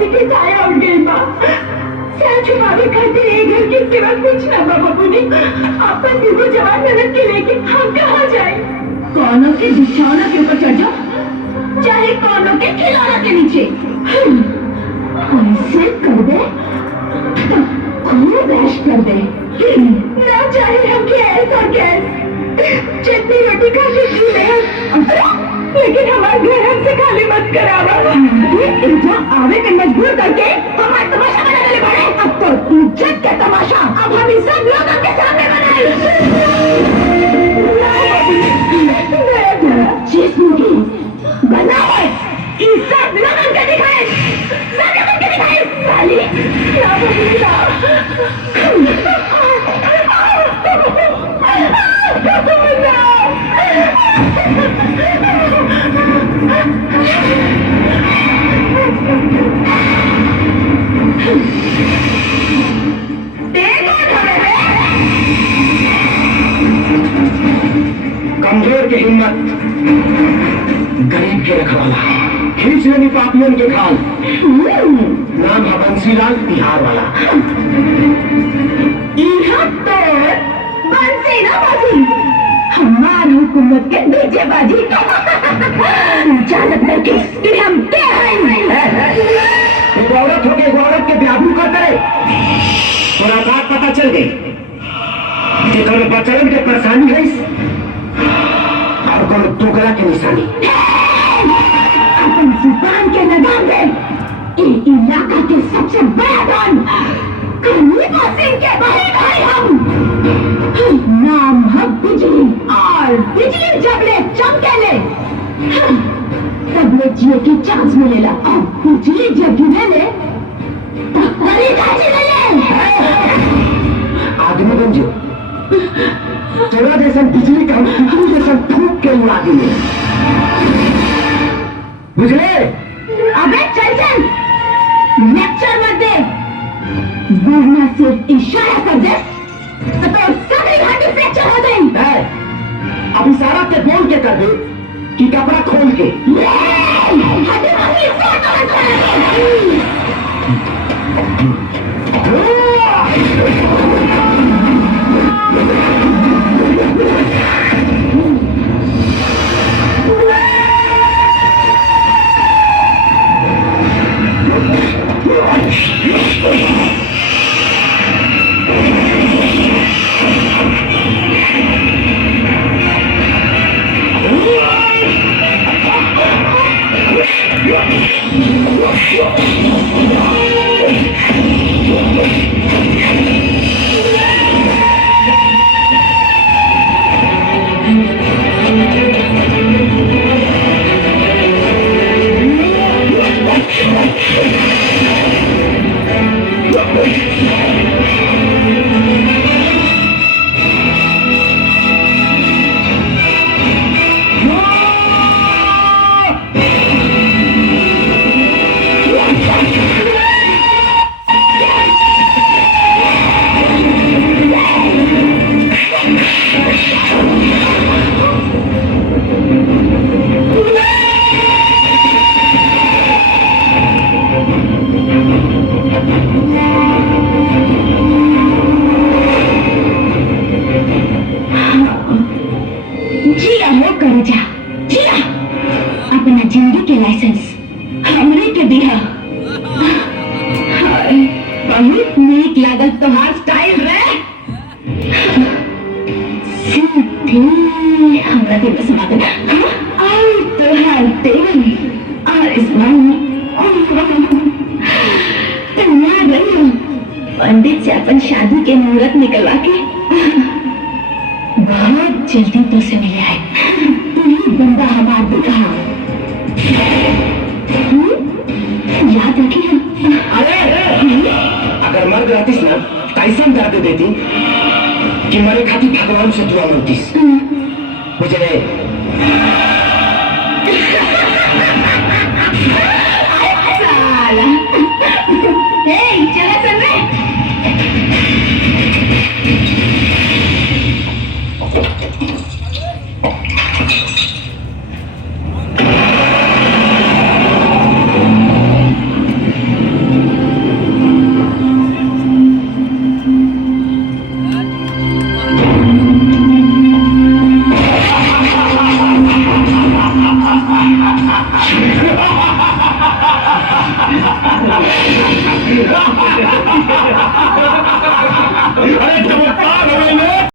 शादी की साया उड़ गई माँ। सर छुपावे खातिर ये घर के सिवा कुछ ना बाबू ने आपका दीदी जवान ननद के लेके हम कहाँ जाए? कौनों के बिछौना के ऊपर चढ़ जाओ, चाहे कौनों के खिलौना के नीचे। ऐसे कर दे तो खूब ऐश कर दे। ना चाहे हम गैस और गैस चटनी रोटी खा के जी ले, लेकिन हमारे घर हमसे खाली मत करावा। इल्जा आवे के मजबूर करके हमारे तमाशा बनाने पड़े। अब तो इज्जत का तमाशा अब हम इस सब लोगों के सामने बनाए। जिस्म की बनावट इस सब लोगों के दिखाए, सब लोगों के दिखाए। साली क्या बोलूँगा? कमजोर की हिम्मत, गरीब के रखवाला, खींच लेनी पापियों के खाल। नाम है बंसीलाल बिहार वाला। बंसी ना बाजी, हमारी हुकूमत के डीजे बाजी। जानत नहीं कि हम क्या हैं? एक औरत होके एक औरत के ब्याहू कर करे, थोड़ा बात पता चल गई कि कौन बचलन के परेशानी है और कौन दोगला की निशानी। अपन जुबान के लगाम दे। इलाका के सबसे बड़ा डॉन खलीफा सिंह के भाई हम। नाम है बिजली और बिजली जब ले चमकेले तब ले जिए की चांस मिलेला। और बिजली जब गिरेले तब बड़ी घाटी ले। आदमी बन जो चला जैसा बिजली का बिजली जैसा फूक के उड़ा दिए। बुझले? अबे चल चल, लेक्चर मत दे, वरना सिर्फ इशारा कर दे तो सारी घाटी फ्रैक्चर हो जाएगी। अब इशारा के बोल के कर दे कि कपड़ा खोल के। पंडित से अपन शादी के मुहूर्त निकलवा के बहुत जल्दी तो से मिले है। तू ही बंदा हमार दुल्हा। याद रखी हम। अरे अगर मर्द रहतीस ना कैसन दर्द देती कि मरे खाती भगवान से दुआ मांगतीस। बुझले? चला चल रहे है